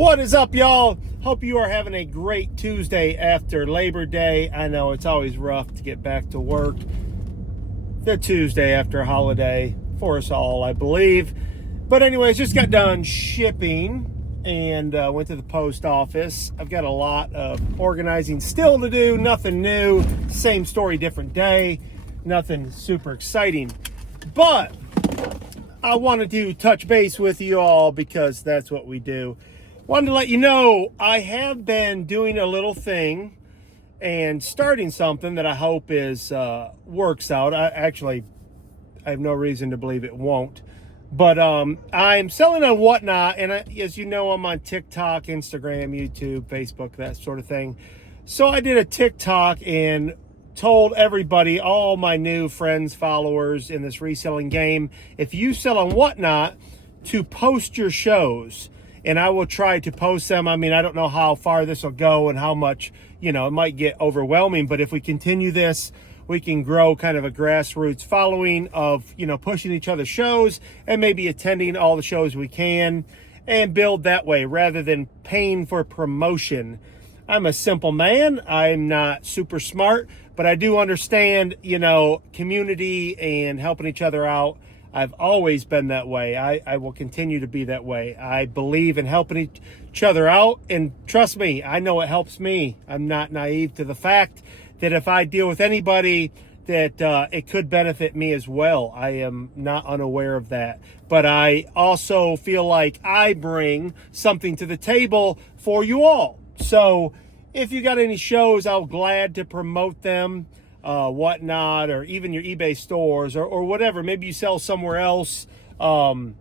What is up, y'all? Hope you are having a great Tuesday after Labor Day. I know it's always rough to get back to work the Tuesday after a holiday for us all, I believe. But anyways, just got done shipping and went to the post office. I've got a lot of organizing still to do. Nothing new. Same story, different day. Nothing super exciting. But I wanted to touch base with you all because that's what we do. Wanted to let you know I have been doing a little thing and starting something that I hope is works out. I have no reason to believe it won't. But I'm selling on Whatnot, and as you know, I'm on TikTok, Instagram, YouTube, Facebook, that sort of thing. So I did a TikTok and told everybody, all my new friends, followers in this reselling game, if you sell on Whatnot, to post your shows. And I will try to post them. I mean, I don't know how far this will go and how much, it might get overwhelming. But if we continue this, we can grow kind of a grassroots following of, pushing each other's shows and maybe attending all the shows we can and build that way rather than paying for promotion. I'm a simple man. I'm not super smart, but I do understand, community and helping each other out. I've always been that way. I will continue to be that way. I believe in helping each other out, and trust me, I know it helps me. I'm not naive to the fact that if I deal with anybody, that it could benefit me as well. I am not unaware of that. But I also feel like I bring something to the table for you all. So if you got any shows, I'm glad to promote them. Whatnot, or even your eBay stores or whatever. Maybe you sell somewhere else. I'll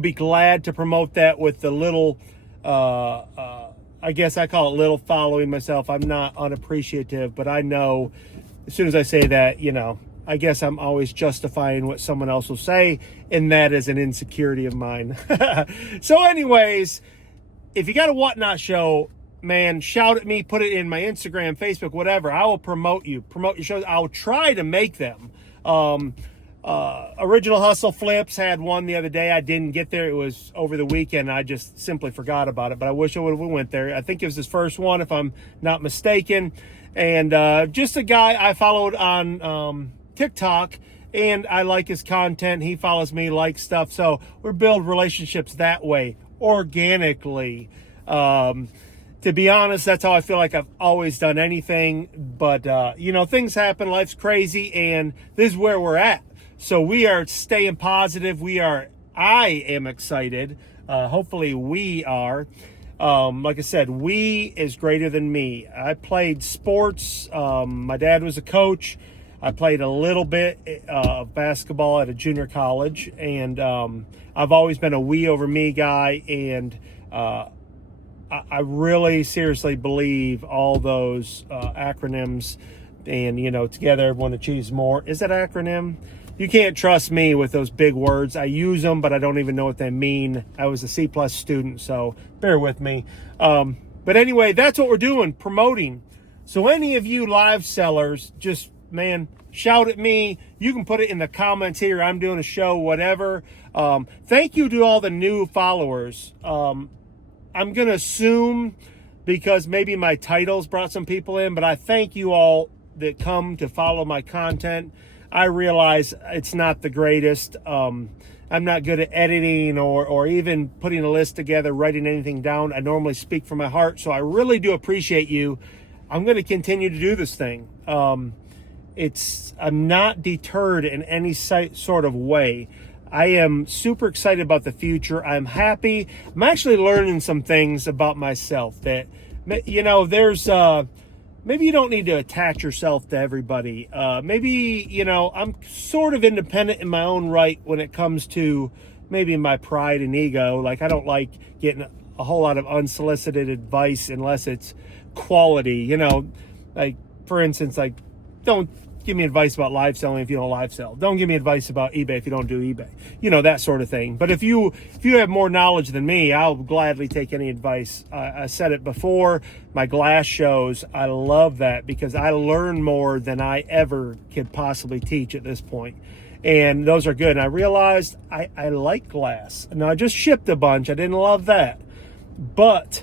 be glad to promote that with the little, I guess I call it little following myself. I'm not unappreciative, but I know as soon as I say that, I guess I'm always justifying what someone else will say, and that is an insecurity of mine. So anyways, if you got a Whatnot show, man, shout at me, put it in my Instagram, Facebook, whatever. I will promote your shows. I'll try to make them. Original Hustle Flips had one the other day. I didn't get there. It was over the weekend. I just simply forgot about it, but I wish I would have went there. I think it was his first one, if I'm not mistaken. And just a guy I followed on TikTok, and I like his content. He follows me, likes stuff. So we build relationships that way, organically. To be honest, that's how I feel like I've always done anything. But, things happen. Life's crazy. And this is where we're at. So we are staying positive. I am excited. Hopefully we are. Like I said, we is greater than me. I played sports. My dad was a coach. I played a little bit of basketball at a junior college. And I've always been a we over me guy. And I really seriously believe all those acronyms and, together everyone achieves more. Is that acronym? You can't trust me with those big words. I use them, but I don't even know what they mean. I was a C+ student, so bear with me. But anyway, that's what we're doing, promoting. So any of you live sellers, just, man, shout at me. You can put it in the comments here. I'm doing a show, whatever. Thank you to all the new followers. I'm going to assume because maybe my titles brought some people in, but I thank you all that come to follow my content. I realize it's not the greatest. I'm not good at editing or even putting a list together, writing anything down. I normally speak from my heart, so I really do appreciate you. I'm going to continue to do this thing. I'm not deterred in any sort of way. I am super excited about the future. I'm happy. I'm actually learning some things about myself that, there's, maybe you don't need to attach yourself to everybody. Maybe, I'm sort of independent in my own right when it comes to maybe my pride and ego. Like, I don't like getting a whole lot of unsolicited advice unless it's quality, like, for instance, like, don't give me advice about live selling if you don't live sell. Don't give me advice about eBay if you don't do eBay. That sort of thing. But if you have more knowledge than me, I'll gladly take any advice. I said it before, my glass shows, I love that because I learn more than I ever could possibly teach at this point. And those are good. And I realized I like glass. Now, I just shipped a bunch. I didn't love that. but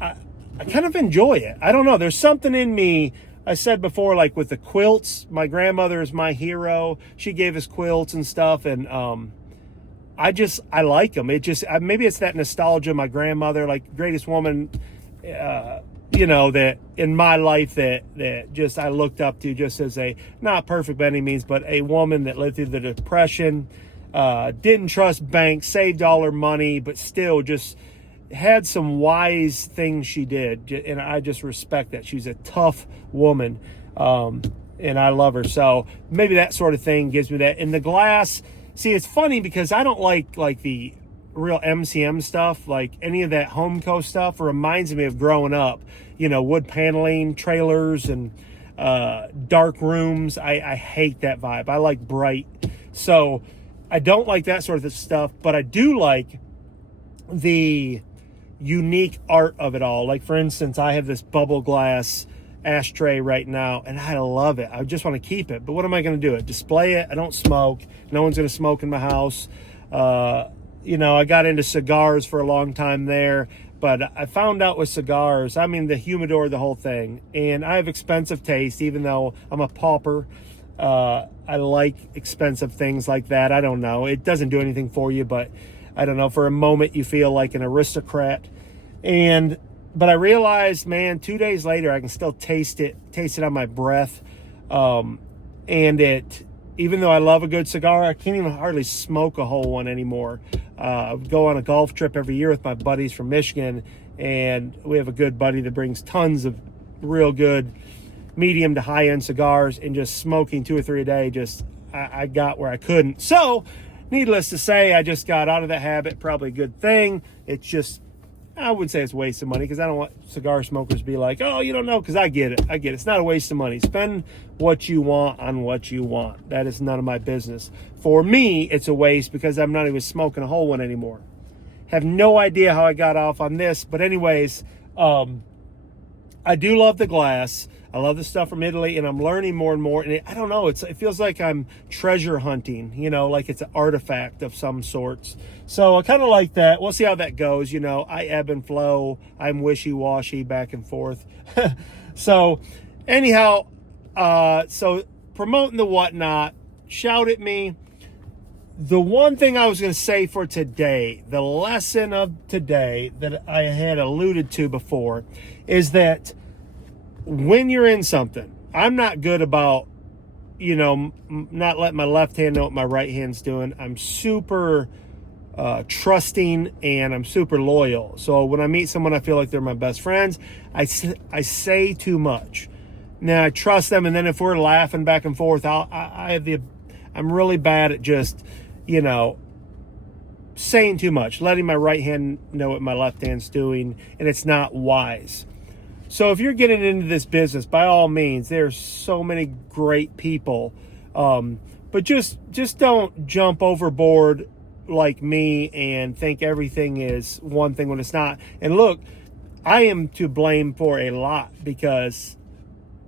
I kind of enjoy it. I don't know. There's something in me. I said before, like with the quilts, my grandmother is my hero. She gave us quilts and stuff, and I like them. It just, maybe it's that nostalgia. My grandmother, like greatest woman, that in my life that just I looked up to, just as a, not perfect by any means, but a woman that lived through the Depression, didn't trust banks, saved all her money, but still just had some wise things she did, and I just respect that. She's a tough woman, and I love her. So maybe that sort of thing gives me that. And the glass, see, it's funny because I don't like the real MCM stuff, like any of that Homeco stuff. Reminds me of growing up, wood paneling, trailers, and dark rooms. I hate that vibe. I like bright, so I don't like that sort of stuff. But I do like the unique art of it all. Like, for instance, I have this bubble glass ashtray right now, and I love it. I just want to keep it, but what am I going to do? Display it? I don't smoke. No one's going to smoke in my house. I got into cigars for a long time there, but I found out with cigars, I mean, the humidor, the whole thing, and I have expensive taste, even though I'm a pauper. I like expensive things like that. I don't know. It doesn't do anything for you, but I don't know, for a moment you feel like an aristocrat. But I realized, man, 2 days later, I can still taste it on my breath. And even though I love a good cigar, I can't even hardly smoke a whole one anymore. I go on a golf trip every year with my buddies from Michigan, and we have a good buddy that brings tons of real good medium to high-end cigars, and just smoking 2 or 3 a day, I got where I couldn't. So, needless to say, I just got out of the habit. Probably a good thing. It's just, I wouldn't say it's a waste of money, because I don't want cigar smokers to be like, oh, you don't know, because I get it. It's not a waste of money. Spend what you want on what you want. That is none of my business. For me, it's a waste because I'm not even smoking a whole one anymore. Have no idea how I got off on this, but anyways, I do love the glass. I love the stuff from Italy, and I'm learning more and more. And I don't know, it feels like I'm treasure hunting, like it's an artifact of some sorts. So I kind of like that. We'll see how that goes. I ebb and flow. I'm wishy-washy, back and forth. So anyhow, so promoting the whatnot, shout at me. The one thing I was going to say for today, the lesson of today that I had alluded to before, is that when you're in something, I'm not good about, not letting my left hand know what my right hand's doing. I'm super trusting, and I'm super loyal. So when I meet someone, I feel like they're my best friends. I say too much. Now I trust them, and then if we're laughing back and forth, I'm really bad at just, saying too much, letting my right hand know what my left hand's doing, and it's not wise. So if you're getting into this business, by all means, there's so many great people, but just don't jump overboard like me and think everything is one thing when it's not. And look, I am to blame for a lot,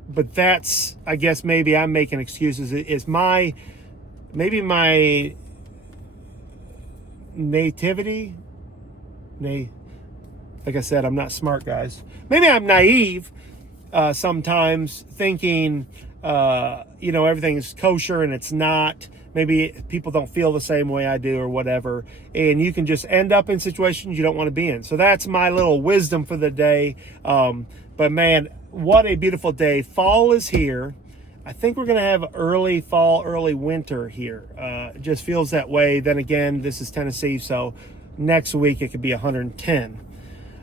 but that's, I guess maybe I'm making excuses. It's my nativity. Like I said, I'm not smart, guys. Maybe I'm naive sometimes, thinking, everything's kosher, and it's not. Maybe people don't feel the same way I do or whatever. And you can just end up in situations you don't want to be in. So that's my little wisdom for the day. But man, what a beautiful day. Fall is here. I think we're going to have early fall, early winter here. It just feels that way. Then again, this is Tennessee, so next week it could be 110.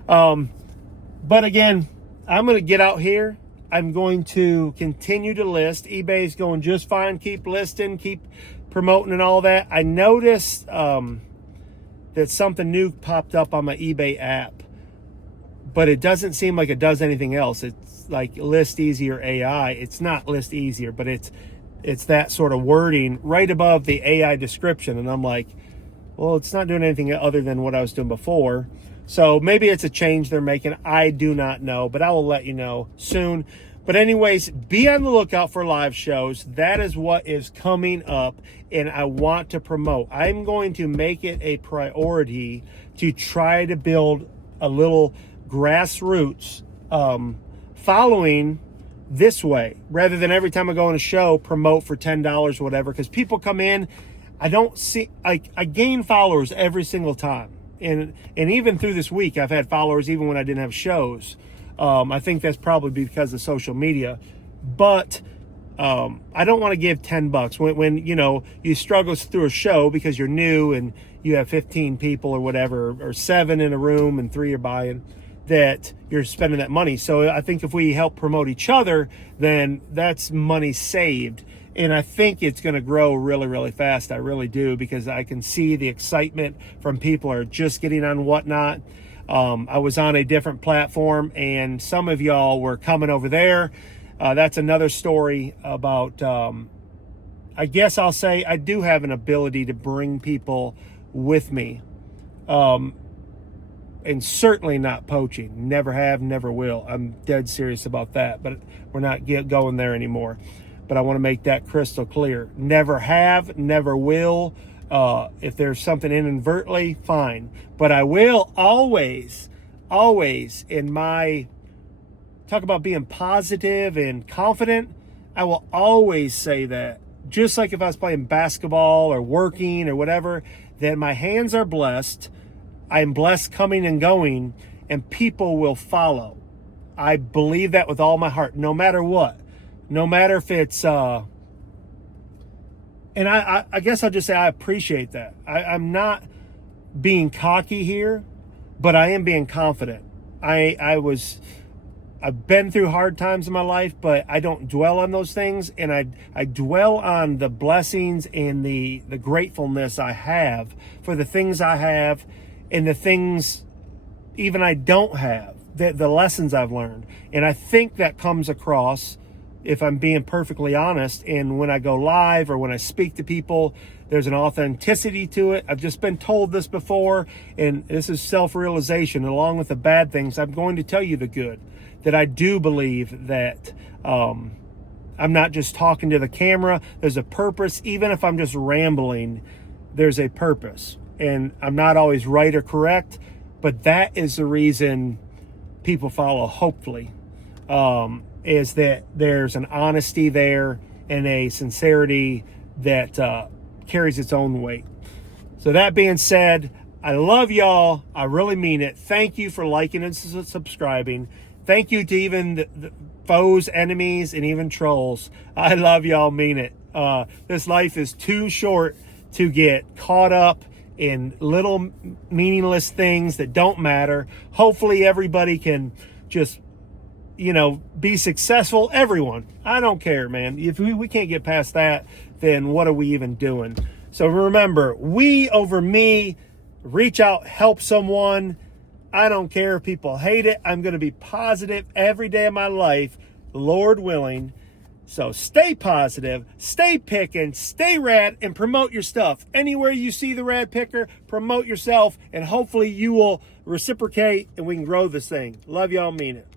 But again, I'm going to get out here. I'm going to continue to list. eBay's going just fine. Keep listing, keep promoting and all that. I noticed that something new popped up on my eBay app, but it doesn't seem like it does anything else. It's like List Easier AI. It's not List Easier, but it's that sort of wording right above the AI description. And I'm like, well, it's not doing anything other than what I was doing before. So maybe it's a change they're making. I do not know, but I will let you know soon. But anyways, be on the lookout for live shows. That is what is coming up, and I want to promote. I'm going to make it a priority to try to build a little grassroots following this way, rather than every time I go on a show promote for $10 or whatever, because people come in, I gain followers every single time, and even through this week I've had followers even when I didn't have shows. I think that's probably because of social media, but I don't want to give $10 when you struggle through a show because you're new and you have 15 people or whatever, or 7 in a room and 3 are buying, that you're spending that money. So I think if we help promote each other, then that's money saved. And I think it's going to grow really, really fast. I really do, because I can see the excitement from people who are just getting on Whatnot. I was on a different platform and some of y'all were coming over there. That's another story about, I guess I'll say I do have an ability to bring people with me. And certainly not poaching. Never have, never will. I'm dead serious about that, but we're not going there anymore. But I want to make that crystal clear. Never have, never will. If there's something inadvertently, fine. But I will always in my, talk about being positive and confident, I will always say that, just like if I was playing basketball or working or whatever, that my hands are blessed. I'm blessed coming and going, and people will follow. I believe that with all my heart, no matter what. No matter if it's, and I guess I'll just say I appreciate that. I'm not being cocky here, but I am being confident. I've been through hard times in my life, but I don't dwell on those things, and I dwell on the blessings and the gratefulness I have for the things I have, and the things even I don't have, the lessons I've learned. And I think that comes across, if I'm being perfectly honest, and when I go live or when I speak to people, there's an authenticity to it. I've just been told this before, and this is self-realization. Along with the bad things, I'm going to tell you the good, that I do believe that I'm not just talking to the camera. There's a purpose. Even if I'm just rambling, there's a purpose. And I'm not always right or correct, but that is the reason people follow, hopefully, is that there's an honesty there and a sincerity that carries its own weight. So that being said, I love y'all. I really mean it. Thank you for liking and subscribing. Thank you to even the foes, enemies, and even trolls. I love y'all, mean it. This life is too short to get caught up in little meaningless things that don't matter. Hopefully everybody can just, be successful. Everyone. I don't care, man. If we can't get past that, then what are we even doing? So remember, we over me. Reach out, help someone. I don't care if people hate it. I'm going to be positive every day of my life, Lord willing. So stay positive, stay picking, stay rad, and promote your stuff. Anywhere you see the rad picker, promote yourself, and hopefully you will reciprocate and we can grow this thing. Love y'all, mean it.